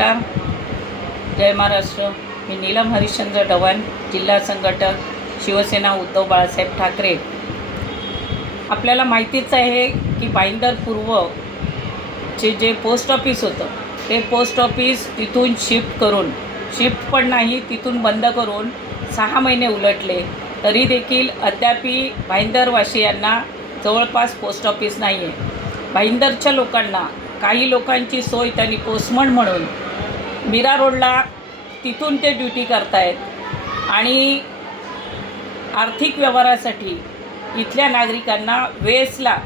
नमस्कार, जय महाराष्ट्र. मी नीलम हरिश्चंद्र ढवण, जिल्हा संघटक, शिवसेना उद्धव बाळासाहेब ठाकरे. आपल्याला माहितीच आहे की भाईंदर पूर्वचे जे पोस्ट ऑफिस होतं ते पोस्ट ऑफिस तिथून शिफ्ट पण नाही, तिथून बंद करून 6 महिने उलटले तरी देखील अद्यापी भाईंदरवासियांना जवळपास पोस्ट ऑफिस नाही आहे. भाईंदरच्या लोकांना, काही लोकांची सोय त्यांनी पोस्टमन म्हणून मीरा रोडला तिथून ते ड्युटी करतायत आणि आर्थिक व्यवहारासाठी इथल्या नागरिकांना वेसला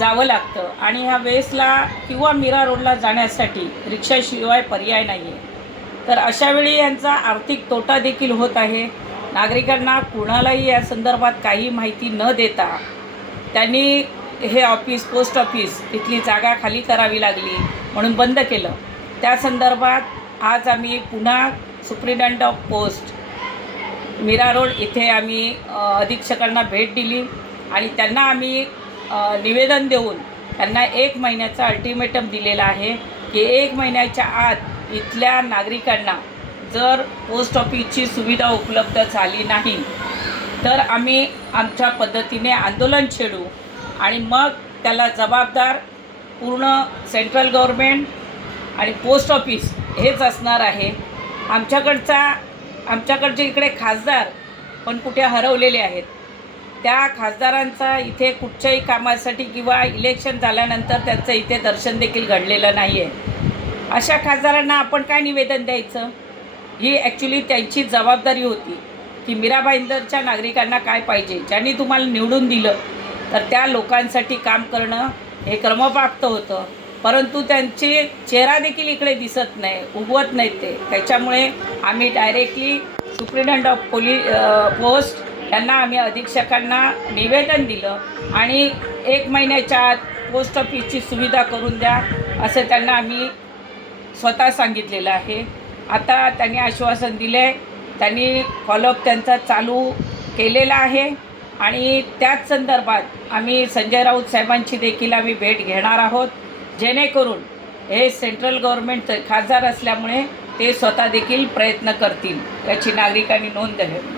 जावं लागतं आणि ह्या वेसला किंवा मीरा रोडला जाण्यासाठी रिक्षाशिवाय पर्याय नाही आहे. तर अशावेळी यांचा आर्थिक तोटा देखील होत आहे. नागरिकांना कुणालाही या संदर्भात काही माहिती न देता त्यांनी हे पोस्ट ऑफिस इथली जागा खाली करावी लागली म्हणून बंद केलं. त्या संदर्भात आज आम्ही पुन्हा superintendent of post Mira Road इथे आम्ही अधीक्षकांना भेट दिली आणि त्यांना आम्ही निवेदन देऊन त्यांना 1 महिन्याचा अल्टिमेटम दिलेला आहे की 1 महिन्याच्या आत इथल्या नागरिकांना जर पोस्ट ऑफिसची सुविधा उपलब्ध झाली नाही तर आम्ही आमच्या पद्धतीने आंदोलन छेडू आणि मग त्याला जबाबदार पूर्ण सेंट्रल गव्हर्मेंट आणि पोस्ट ऑफिस हेच असणार आहे. आमच्याकडचे इकडे खासदार पण कुठे हरवलेले आहेत. त्या खासदारांचा इथे कुठच्याही कामासाठी किंवा इलेक्शन झाल्यानंतर त्यांचं इथे दर्शन देखील घडलेलं नाही आहे. अशा खासदारांना आपण काय निवेदन द्यायचं? ही ॲक्च्युली त्यांची जबाबदारी होती की मीरा भाईंदरच्या नागरिकांना काय पाहिजे, ज्यांनी तुम्हाला निवडून दिलं तर त्या लोकांसाठी काम करणं हे क्रमप्राप्त होतं. परंतु त्यांचे चेहरा देखील इकडे दिसत नाही, उगवत नाहीत ते. त्याच्यामुळे आम्ही डायरेक्टली सुप्रिटेंडंट ऑफ पोस्ट यांना आम्ही अधीक्षकांना निवेदन दिलं आणि 1 महिन्याच्या आत पोस्ट ऑफिसची सुविधा करून द्या असं त्यांना आम्ही स्वतः सांगितलेलं आहे. आता त्यांनी आश्वासन दिलं आहे, त्यांनी फॉलोअप त्यांचा चालू केलेला आहे आणि त्याच संदर्भात आम्ही संजय राऊत साहेबांची देखील आम्ही भेट घेणार आहोत, जेणेकरून हे सेंट्रल गव्हर्मेंट खासदार असल्यामुळे ते स्वतः देखील प्रयत्न करतील याची नागरिकांनी नोंद घ्यावी.